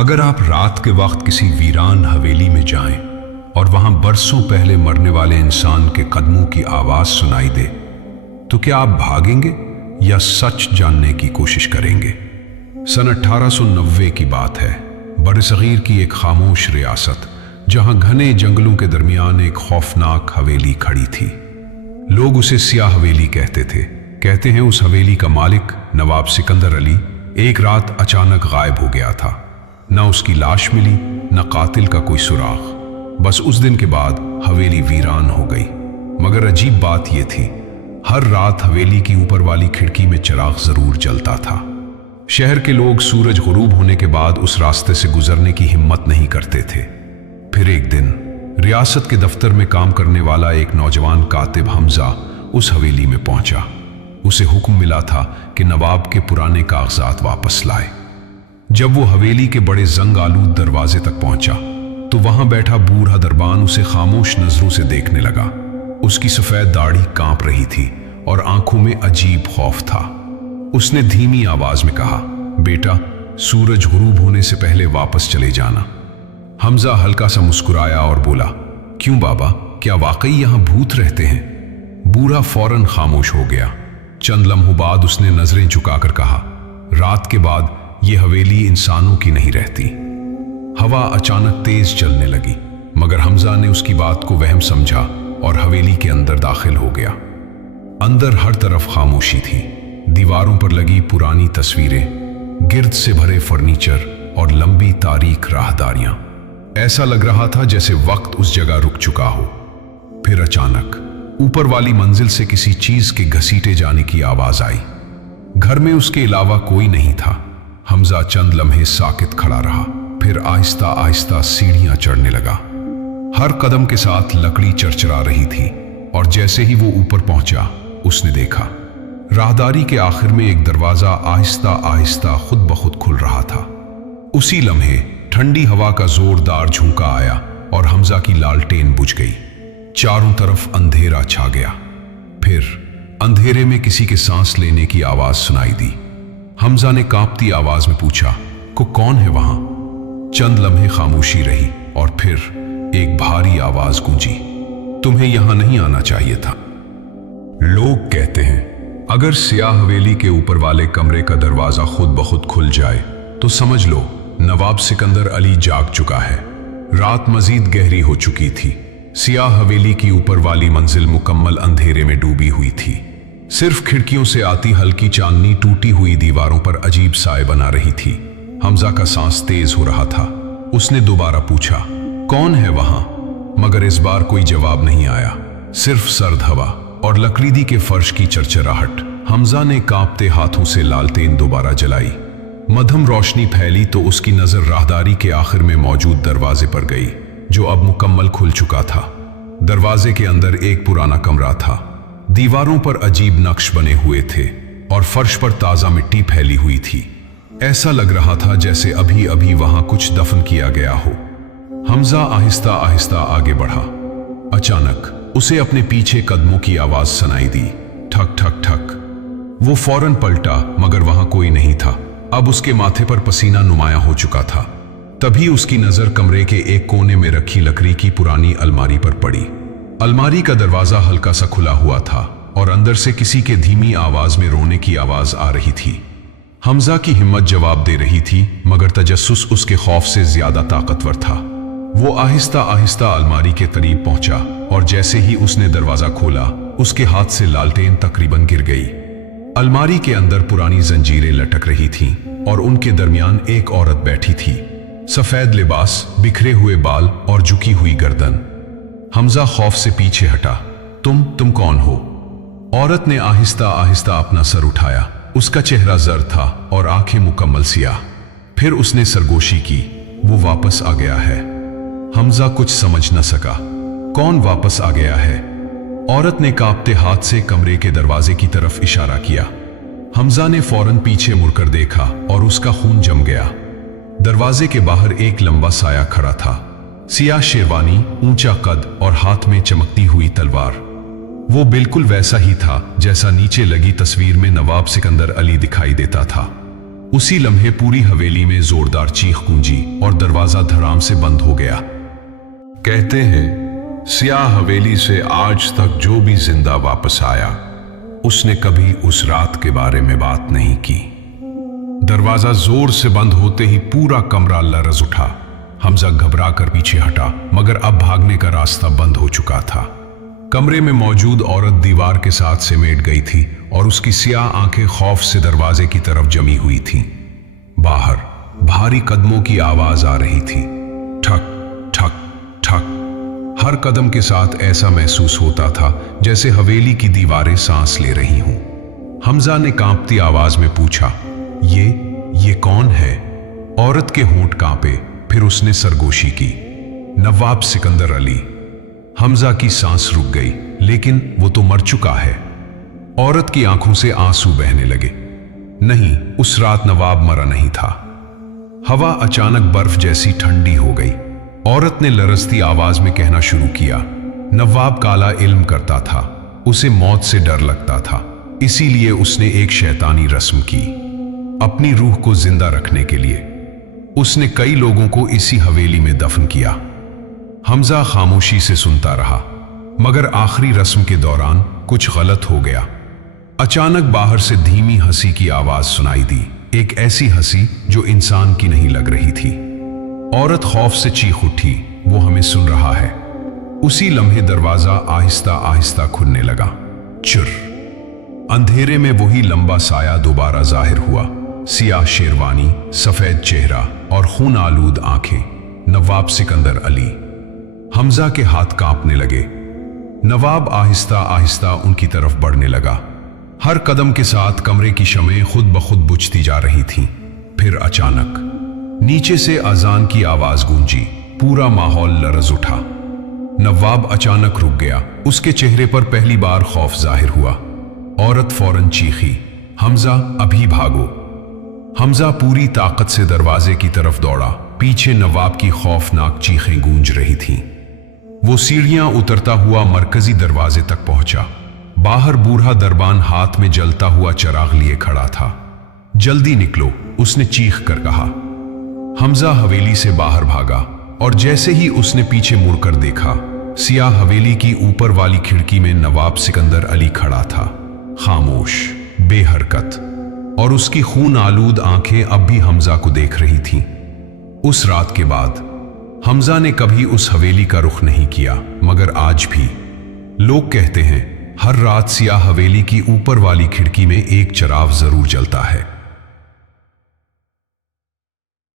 अगर आप रात के वक्त किसी वीरान हवेली में जाएं और वहां बरसों पहले मरने वाले इंसान के कदमों की आवाज सुनाई दे, तो क्या आप भागेंगे या सच जानने की कोशिश करेंगे? सन 1890 की बात है। बरसगीर की एक खामोश रियासत, जहां घने जंगलों के दरमियान एक खौफनाक हवेली खड़ी थी। लोग उसे सियाह हवेली कहते थे। कहते हैं उस हवेली का मालिक नवाब सिकंदर अली एक रात अचानक गायब हो गया था। न उसकी लाश मिली, न कातिल का कोई सुराग। बस उस दिन के बाद हवेली वीरान हो गई। मगर अजीब बात यह थी, हर रात हवेली की ऊपर वाली खिड़की में चिराग जरूर जलता था। शहर के लोग सूरज गुरूब होने के बाद उस रास्ते से गुजरने की हिम्मत नहीं करते थे। फिर एक दिन रियासत के दफ्तर में काम करने वाला एक नौजवान कातिब हमजा उस हवेली में पहुंचा। उसे हुक्म मिला था कि नवाब के पुराने कागजात वापस लाए। जब वो हवेली के बड़े जंग आलूद दरवाजे तक पहुंचा तो वहां बैठा बूढ़ा दरबान उसे खामोश नजरों से देखने लगा। उसकी सफेद दाढ़ी कांप रही थी और आंखों में अजीब खौफ था। उसने धीमी आवाज में कहा, बेटा, सूरज गुरूब होने से पहले वापस चले जाना। हमजा हल्का सा मुस्कुराया और बोला, क्यों बाबा, क्या वाकई यहां भूत रहते हैं? बूढ़ा फौरन खामोश हो गया। चंद लम्हों बाद उसने नजरें झुकाकर कहा, रात के बाद यह हवेली इंसानों की नहीं रहती। हवा अचानक तेज चलने लगी, मगर हमजा ने उसकी बात को वहम समझा और हवेली के अंदर दाखिल हो गया। अंदर हर तरफ खामोशी थी। दीवारों पर लगी पुरानी तस्वीरें, गिर्द से भरे फर्नीचर और लंबी तारीख राहदारियां। ऐसा लग रहा था जैसे वक्त उस जगह रुक चुका हो। फिर अचानक ऊपर वाली मंजिल से किसी चीज के घसीटे जाने की आवाज आई। घर में उसके अलावा कोई नहीं था। हमजा चंद लम्हे साकित खड़ा रहा, फिर आहिस्ता आहिस्ता सीढ़ियां चढ़ने लगा। हर कदम के साथ लकड़ी चरचरा रही थी और जैसे ही वो ऊपर पहुंचा, उसने देखा राहदारी के आखिर में एक दरवाजा आहिस्ता आहिस्ता खुद ब खुद खुल रहा था। उसी लम्हे ठंडी हवा का जोरदार झोंका आया और हमजा की लालटेन बुझ गई। चारों तरफ अंधेरा छा गया। फिर अंधेरे में किसी के सांस लेने की आवाज सुनाई दी। हमजा ने कांपती आवाज में पूछा, को कौन है वहां? चंद लम्हे खामोशी रही और फिर एक भारी आवाज गूंजी, तुम्हें यहां नहीं आना चाहिए था। लोग कहते हैं अगर सियाह हवेली के ऊपर वाले कमरे का दरवाजा खुद ब खुद खुल जाए तो समझ लो नवाब सिकंदर अली जाग चुका है। रात मजीद गहरी हो चुकी थी। सियाह हवेली की ऊपर वाली मंजिल मुकम्मल अंधेरे में डूबी हुई थी। सिर्फ खिड़कियों से आती हल्की चांदनी टूटी हुई दीवारों पर अजीब साए बना रही थी। हमजा का सांस तेज हो रहा था। उसने दोबारा पूछा, कौन है वहां? मगर इस बार कोई जवाब नहीं आया, सिर्फ सर्द हवा और लकड़ी के फर्श की चरचराहट। हमजा ने कांपते हाथों से लालटेन दोबारा जलाई। मध्यम रोशनी फैली तो उसकी नजर राहदारी के आखिर में मौजूद दरवाजे पर गई, जो अब मुकम्मल खुल चुका था। दरवाजे के अंदर एक पुराना कमरा था। दीवारों पर अजीब नक्श बने हुए थे और फर्श पर ताजा मिट्टी फैली हुई थी। ऐसा लग रहा था जैसे अभी अभी वहां कुछ दफन किया गया हो। हमजा आहिस्ता आहिस्ता आगे बढ़ा। अचानक उसे अपने पीछे कदमों की आवाज सुनाई दी, ठक ठक ठक। वो फौरन पलटा, मगर वहां कोई नहीं था। अब उसके माथे पर पसीना नुमायां हो चुका था। तभी उसकी नजर कमरे के एक कोने में रखी लकड़ी की पुरानी अलमारी पर पड़ी। अलमारी का दरवाजा हल्का सा खुला हुआ था और अंदर से किसी के धीमी आवाज में रोने की आवाज आ रही थी। हमजा की हिम्मत जवाब दे रही थी, मगर तजस्सुस उसके खौफ से ज्यादा ताकतवर था। वो आहिस्ता आहिस्ता अलमारी के करीब पहुंचा और जैसे ही उसने दरवाजा खोला, उसके हाथ से लालटेन तकरीबन गिर गई। अलमारी के अंदर पुरानी जंजीरें लटक रही थीं और उनके दरमियान एक औरत बैठी थी। सफेद लिबास, बिखरे हुए बाल और झुकी हुई गर्दन। हमजा खौफ से पीछे हटा। तुम कौन हो? औरत ने आहिस्ता आहिस्ता अपना सर उठाया। उसका चेहरा जर्द था और आंखें मुकम्मल सियाह। फिर उसने सरगोशी की, वो वापस आ गया है। हमजा कुछ समझ न सका। कौन वापस आ गया है? औरत ने कांपते हाथ से कमरे के दरवाजे की तरफ इशारा किया। हमजा ने फौरन पीछे मुड़कर देखा और उसका खून जम गया। दरवाजे के बाहर एक लंबा साया खड़ा था। सियाह शेरवानी, ऊंचा कद और हाथ में चमकती हुई तलवार। वो बिल्कुल वैसा ही था जैसा नीचे लगी तस्वीर में नवाब सिकंदर अली दिखाई देता था। उसी लम्हे पूरी हवेली में जोरदार चीख गूंजी और दरवाजा धड़ाम से बंद हो गया। कहते हैं सियाह हवेली से आज तक जो भी जिंदा वापस आया, उसने कभी उस रात के बारे में बात नहीं की। दरवाजा जोर से बंद होते ही पूरा कमरा लरज उठा। हमजा घबरा कर पीछे हटा, मगर अब भागने का रास्ता बंद हो चुका था। कमरे में मौजूद औरत दीवार के साथ सिमट गई थी और उसकी स्याह आंखें खौफ से दरवाजे की तरफ जमी हुई थीं। बाहर भारी कदमों की आवाज आ रही थी, ठक ठक ठक। हर कदम के साथ ऐसा महसूस होता था जैसे हवेली की दीवारें सांस ले रही हों। हमजा ने कांपती आवाज में पूछा, ये कौन है? औरत के होंठ कांपे, फिर उसने सरगोशी की, नवाब सिकंदर अली। हमजा की सांस रुक गई, लेकिन वो तो मर चुका है। औरत की आंखों से आंसू बहने लगे। नहीं, उस रात नवाब मरा नहीं था। हवा अचानक बर्फ जैसी ठंडी हो गई। औरत ने लरजती आवाज में कहना शुरू किया, नवाब काला इल्म करता था, उसे मौत से डर लगता था, इसीलिए उसने एक शैतानी रस्म की अपनी रूह को जिंदा रखने के लिए। उसने कई लोगों को इसी हवेली में दफन किया। हमजा खामोशी से सुनता रहा, मगर आखिरी रस्म के दौरान कुछ गलत हो गया। अचानक बाहर से धीमी हंसी की आवाज सुनाई दी, एक ऐसी हंसी जो इंसान की नहीं लग रही थी। औरत खौफ से चीख उठी, वो हमें सुन रहा है। उसी लम्हे दरवाजा आहिस्ता आहिस्ता खुलने लगा। चुर। अंधेरे में वही लंबा साया दोबारा जाहिर हुआ, सियाह शेरवानी, सफेद चेहरा और खून आलूद आंखें। नवाब सिकंदर अली। हमजा के हाथ कांपने लगे। नवाब आहिस्ता आहिस्ता उनकी तरफ बढ़ने लगा। हर कदम के साथ कमरे की शमें खुद ब खुद बुझती जा रही थीं। फिर अचानक नीचे से अजान की आवाज गूंजी, पूरा माहौल लरज उठा। नवाब अचानक रुक गया, उसके चेहरे पर पहली बार खौफ जाहिर हुआ। औरत फौरन चीखी, हमजा अभी भागो। हमजा पूरी ताकत से दरवाजे की तरफ दौड़ा। पीछे नवाब की खौफनाक चीखें गूंज रही थीं। वो सीढ़ियां उतरता हुआ मरकजी दरवाजे तक पहुंचा। बाहर बूढ़ा दरबान हाथ में जलता हुआ चिराग लिए खड़ा था। जल्दी निकलो, उसने चीख कर कहा। हमजा हवेली से बाहर भागा और जैसे ही उसने पीछे मुड़कर देखा, सियाह हवेली की ऊपर वाली खिड़की में नवाब सिकंदर अली खड़ा था, खामोश, बेहरकत, और उसकी खून आलूद आंखें अब भी हमजा को देख रही थीं। उस रात के बाद हमजा ने कभी उस हवेली का रुख नहीं किया, मगर आज भी लोग कहते हैं हर रात सियाह हवेली की ऊपर वाली खिड़की में एक चिराग जरूर जलता है।